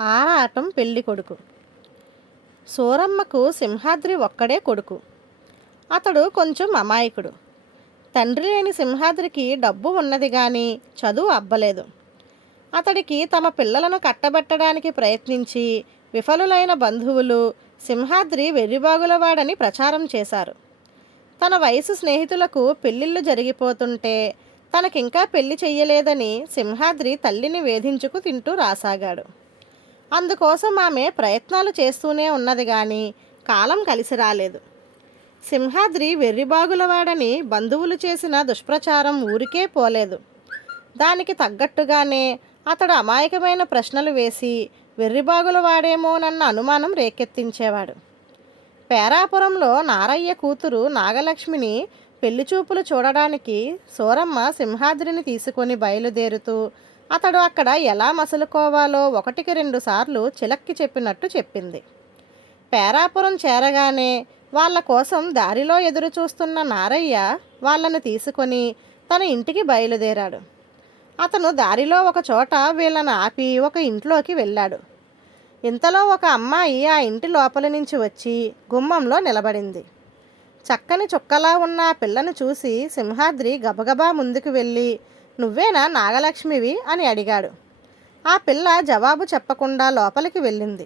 ఆరాటం పెళ్ళి కొడుకు. సూరమ్మకు సింహాద్రి ఒక్కడే కొడుకు. అతడు కొంచెం అమాయకుడు. తండ్రి లేని సింహాద్రికి డబ్బు ఉన్నది కానీ చదువు అబ్బలేదు. అతడికి తమ పిల్లలను కట్టబెట్టడానికి ప్రయత్నించి విఫలులైన బంధువులు సింహాద్రి వెర్రిబాగులవాడని ప్రచారం చేశారు. తన వయసు స్నేహితులకు పెళ్ళిళ్ళు జరిగిపోతుంటే తనకింకా పెళ్ళి చెయ్యలేదని సింహాద్రి తల్లిని వేధించుకు తింటూ రాసాగాడు. అందుకోసం ఆమె ప్రయత్నాలు చేస్తూనే ఉన్నది కానీ కాలం కలిసి రాలేదు. సింహాద్రి వెర్రిబాగులవాడని బంధువులు చేసిన దుష్ప్రచారం ఊరికే పోలేదు. దానికి తగ్గట్టుగానే అతడు అమాయకమైన ప్రశ్నలు వేసి వెర్రిబాగులవాడేమోనన్న అనుమానం రేకెత్తించేవాడు. పేరాపురంలో నారయ్య కూతురు నాగలక్ష్మిని పెళ్ళిచూపులు చూడడానికి సోరమ్మ సింహాద్రిని తీసుకొని బయలుదేరుతూ అతడు అక్కడ ఎలా మసలుకోవాలో ఒకటికి రెండు సార్లు చిలక్కి చెప్పినట్టు చెప్పింది. పేరాపురం చేరగానే వాళ్ళ కోసం దారిలో ఎదురు చూస్తున్న నారయ్య వాళ్ళను తీసుకొని తన ఇంటికి బయలుదేరాడు. అతను దారిలో ఒక చోట వీళ్ళను ఆపి ఒక ఇంట్లోకి వెళ్ళాడు. ఇంతలో ఒక అమ్మాయి ఆ ఇంటి లోపల నుంచి వచ్చి గుమ్మంలో నిలబడింది. చక్కని చుక్కలా ఉన్న ఆ పిల్లను చూసి సింహాద్రి గబగబా ముందుకు వెళ్ళి నువ్వేనా నాగలక్ష్మివి? అని అడిగాడు. ఆ పిల్ల జవాబు చెప్పకుండా లోపలికి వెళ్ళింది.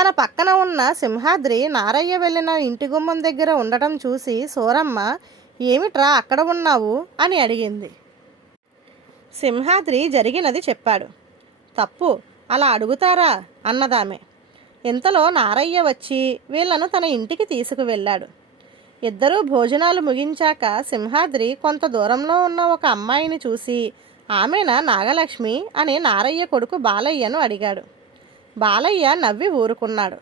తన పక్కన ఉన్న సింహాద్రి నారయ్య వెళ్ళిన ఇంటి గుమ్మం దగ్గర ఉండటం చూసి సూరమ్మ ఏమిట్రా అక్కడ ఉన్నావు? అని అడిగింది. సింహాద్రి జరిగినది చెప్పాడు. తప్పు అలా అడుగుతారా? అన్నదామె. ఇంతలో నారయ్య వచ్చి వీళ్ళను తన ఇంటికి తీసుకువెళ్ళాడు. ఇద్దరూ భోజనాలు ముగించాక సింహాద్రి కొంత దూరంలో ఉన్న ఒక అమ్మాయిని చూసి ఆమెన నాగలక్ష్మి? అని నారయ్య కొడుకు బాలయ్యను అడిగాడు. బాలయ్య నవ్వి ఊరుకున్నాడు.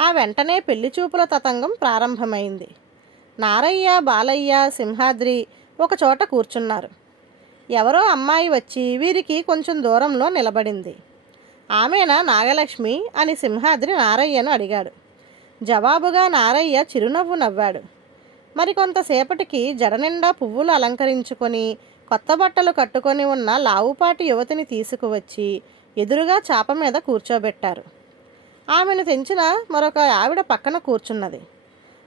ఆ వెంటనే పెళ్ళి చూపుల తతంగం ప్రారంభమైంది. నారయ్య బాలయ్య సింహాద్రి ఒకచోట కూర్చున్నారు. ఎవరో అమ్మాయి వచ్చి వీరికి కొంచెం దూరంలో నిలబడింది. ఆమెనా నాగలక్ష్మి? అని సింహాద్రి నారయ్యను అడిగాడు. జవాబుగా నారయ్య చిరునవ్వు నవ్వాడు. మరికొంతసేపటికి జడనిండా పువ్వులు అలంకరించుకొని కొత్త బట్టలు కట్టుకొని ఉన్న లావుపాటి యువతిని తీసుకువచ్చి ఎదురుగా చాప మీద కూర్చోబెట్టారు. ఆమెను తెంచిన మరొక ఆవిడ పక్కన కూర్చున్నది.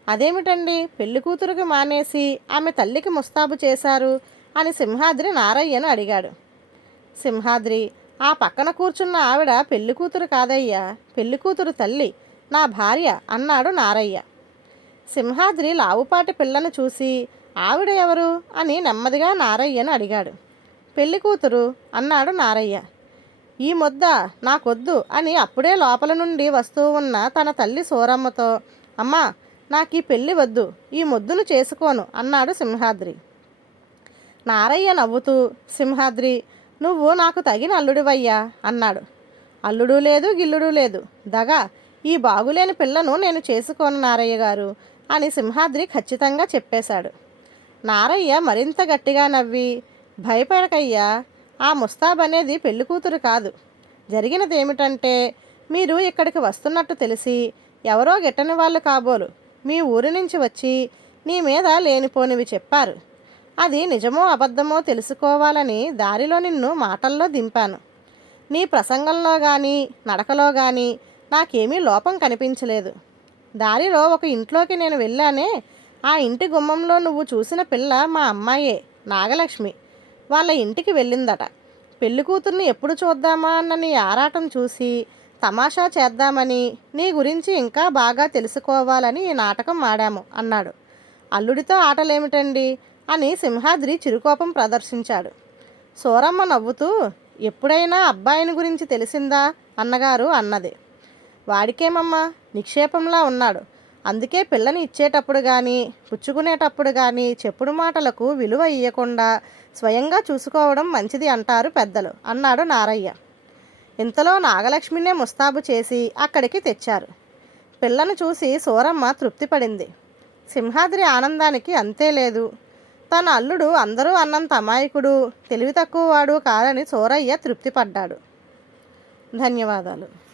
అదేమిటండి? పెళ్ళి కూతురుకి మానేసి ఆమె తల్లికి ముస్తాబు చేశారు? అని సింహాద్రి నారయ్యను అడిగాడు. సింహాద్రి ఆ పక్కన కూర్చున్న ఆవిడ పెళ్ళి కూతురు కాదయ్యా. పెళ్ళి కూతురు తల్లి. నా భార్య అన్నాడు నారయ్య. సింహాద్రి లావుపాటి పిల్లను చూసి ఆవిడ ఎవరు? అని నెమ్మదిగా నారయ్యను అడిగాడు. పెళ్ళి కూతురు అన్నాడు నారయ్య. ఈ ముద్ద నాకొద్దు అని అప్పుడే లోపల నుండి వస్తూ ఉన్న తన తల్లి సోరమ్మతో అమ్మా నాకు ఈ పెళ్ళి వద్దు ఈ ముద్దును చేసుకోను అన్నాడు సింహాద్రి. నారయ్య నవ్వుతూ సింహాద్రి నువ్వు నాకు తగిన అల్లుడివయ్యా అన్నాడు. అల్లుడు లేదు గిల్లుడు లేదు. దగా ఈ బాగులేని పిల్లను నేను చేసుకోను నారయ్య గారు. అని సింహాద్రి ఖచ్చితంగా చెప్పేశాడు. నారయ్య మరింత గట్టిగా నవ్వి భయపడకయ్యా ఆ ముస్తాబ్ అనేది పెళ్ళి కూతురు కాదు. జరిగినది ఏమిటంటే మీరు ఇక్కడికి వస్తున్నట్టు తెలిసి ఎవరో గిట్టని వాళ్ళు కాబోలు. మీ ఊరి నుంచి వచ్చి నీ మీద లేనిపోనివి చెప్పారు. అది నిజమో అబద్ధమో తెలుసుకోవాలని దారిలో నిన్ను మాటల్లో దింపాను. నీ ప్రసంగంలో కానీ నడకలో కానీ నాకేమీ లోపం కనిపించలేదు. దారిలో ఒక ఇంట్లోకి నేను వెళ్ళానే ఆ ఇంటి గుమ్మంలో నువ్వు చూసిన పిల్ల మా అమ్మాయే నాగలక్ష్మి. వాళ్ళ ఇంటికి వెళ్ళిందట. పెళ్ళి కూతుర్ని ఎప్పుడు చూద్దామా అన్న నీ ఆరాటం చూసి తమాషా చేద్దామని నీ గురించి ఇంకా బాగా తెలుసుకోవాలని ఈ నాటకం ఆడాము అన్నాడు. అల్లుడితో ఆటలేమిటండి అని సింహాద్రి చిరుకోపం ప్రదర్శించాడు. సోరమ్మ నవ్వుతూ ఎప్పుడైనా అబ్బాయిని గురించి తెలిసిందా? అన్నగారు అన్నది. వాడికేమమ్మా? నిక్షేపంలా ఉన్నాడు. అందుకే పిల్లని ఇచ్చేటప్పుడు కానీ పుచ్చుకునేటప్పుడు కానీ చెప్పుడు మాటలకు విలువ ఇవ్వకుండా స్వయంగా చూసుకోవడం మంచిది అంటారు పెద్దలు అన్నాడు నారయ్య. ఇంతలో నాగలక్ష్మినే ముస్తాబు చేసి అక్కడికి తెచ్చారు. పిల్లను చూసి సూరమ్మ తృప్తిపడింది. సింహాద్రి ఆనందానికి అంతే లేదు. తన అల్లుడు అందరూ అన్నంత అమాయకుడు తెలివి తక్కువ వాడు కాదని సూరయ్య తృప్తిపడ్డాడు. ధన్యవాదాలు.